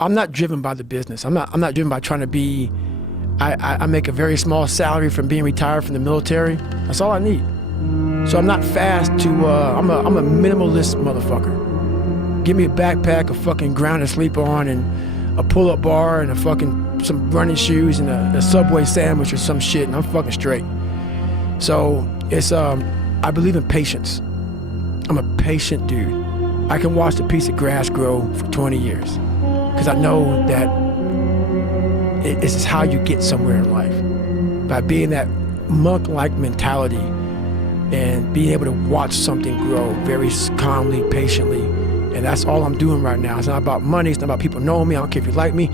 I'm not driven by the business. I'm not driven by trying to be, I make a very small salary from being retired from the military. That's all I need. So I'm not fast to, I'm a minimalist motherfucker. Give me a backpack, a fucking ground to sleep on, and a pull-up bar, and some running shoes, and a Subway sandwich or some shit, and I'm fucking straight. So it's, I believe in patience. I'm a patient dude. I can watch a piece of grass grow for 20 years because I know that this is how you get somewhere in life. By being that monk-like mentality and being able to watch something grow very calmly, patiently. And that's all I'm doing right now. It's not about money. It's not about people knowing me. I don't care if you like me.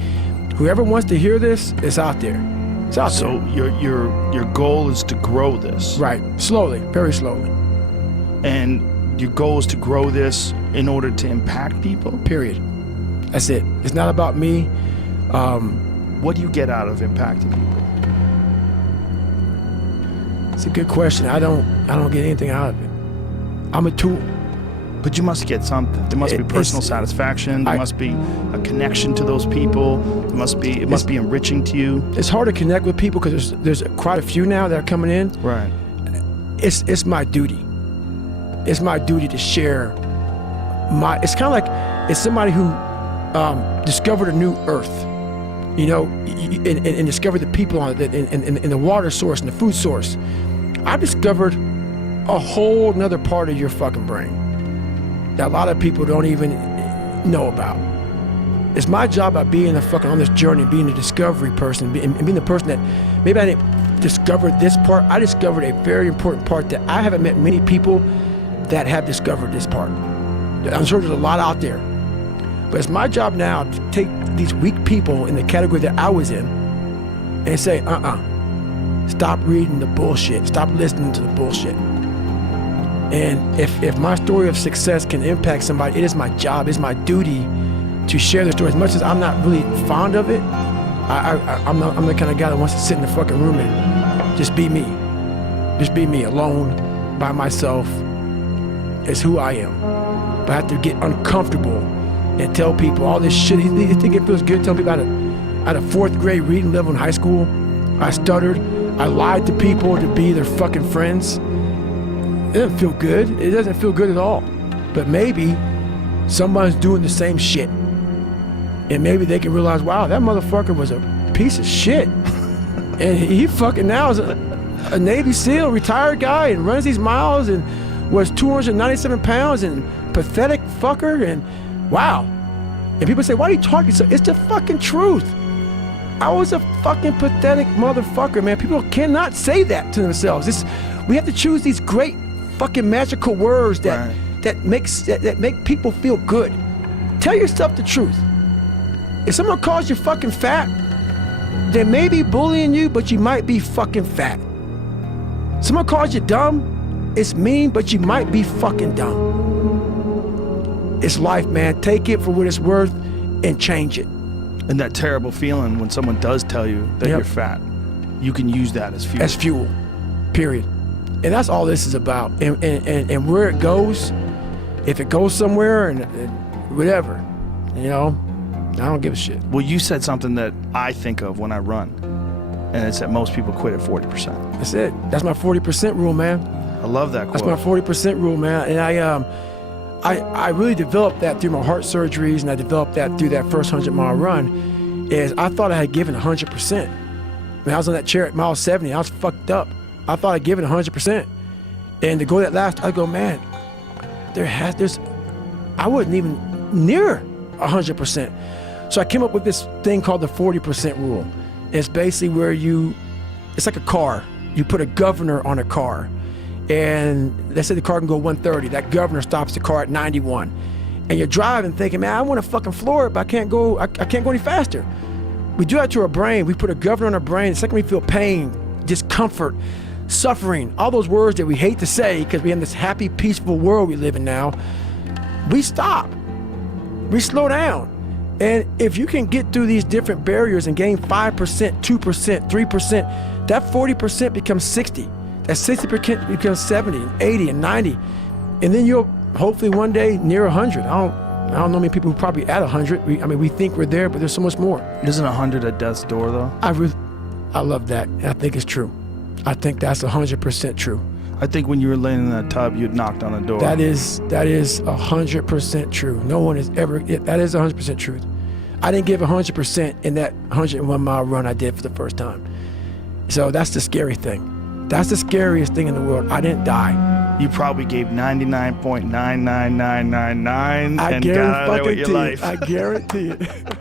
Whoever wants to hear this, it's out there. It's out there. So your goal is to grow this. Right. Slowly, very slowly. And your goal is to grow this in order to impact people? Period. That's it. It's not about me. What do you get out of impacting people? It's a good question. I don't get anything out of it. I'm a tool. But you must get something. There must be personal satisfaction. There must be a connection to those people. It must be enriching to you. It's hard to connect with people because there's quite a few now that are coming in. Right. It's my duty. It's my duty to share it's kind of like it's somebody who discovered a new earth, you know, and discovered the people on it, and the water source and the food source. I discovered a whole nother part of your fucking brain that a lot of people don't even know about. It's my job by being on this journey, being a discovery person, and being the person that maybe I didn't discover this part. I discovered a very important part that I haven't met many people that have discovered this part. I'm sure there's a lot out there. But it's my job now to take these weak people in the category that I was in and say, stop reading the bullshit. Stop listening to the bullshit. And if my story of success can impact somebody, it is my job, it's my duty to share the story. As much as I'm not really fond of it, I'm the kind of guy that wants to sit in the fucking room and just be me. Just be me, alone, by myself. It's who I am. But I have to get uncomfortable and tell people all this shit. You think it feels good telling people I had a 4th grade reading level in high school? I stuttered. I lied to people to be their fucking friends. It doesn't feel good. It doesn't feel good at all. But maybe someone's doing the same shit. And maybe they can realize, wow, that motherfucker was a piece of shit. And he fucking now is a Navy SEAL, retired guy, and runs these miles and was 297 pounds and pathetic fucker, and wow. And people say, why are you talking so? It's the fucking truth. I was a fucking pathetic motherfucker, man. People cannot say that to themselves. We have to choose these great fucking magical words that make people feel good. Tell yourself the truth. If someone calls you fucking fat, they may be bullying you, but you might be fucking fat. Someone calls you dumb, it's mean, but you might be fucking dumb. It's life, man. Take it for what it's worth and change it. And that terrible feeling when someone does tell you that you're fat, you can use that as fuel. As fuel, period. And that's all this is about. And where it goes, if it goes somewhere and whatever, you know, I don't give a shit. Well, you said something that I think of when I run, and it's that most people quit at 40%. That's it. That's my 40% rule, man. I love that quote. That's my 40% rule, man. And I really developed that through my heart surgeries, and I developed that through that first 100-mile run, is I thought I had given 100%. When I was on that chair at mile 70, I was fucked up. I thought I'd given 100%. And to go that last, I go, man, I wasn't even near 100%. So I came up with this thing called the 40% rule. And it's basically where it's like a car. You put a governor on a car. And let's say the car can go 130. That governor stops the car at 91. And you're driving thinking, man, I want to fucking floor it, but I can't go any faster. We do that to our brain. We put a governor on our brain. The second we feel pain, discomfort, suffering, all those words that we hate to say because we have this happy, peaceful world we live in now, we stop. We slow down. And if you can get through these different barriers and gain 5%, 2%, 3%, that 40% becomes 60. That 60% becomes 70, and 80, and 90. And then you'll hopefully one day near 100. I don't know many people who probably at 100. We think we're there, but there's so much more. Isn't 100 at death's door, though? I love that. I think it's true. I think that's 100% true. I think when you were laying in that tub, you'd knocked on a door. That is 100% true. No one has ever, that is 100% truth. I didn't give 100% in that 101-mile run I did for the first time. So that's the scary thing. That's the scariest thing in the world. I didn't die. You probably gave 99.99999 and got out of there with your life. I guarantee it.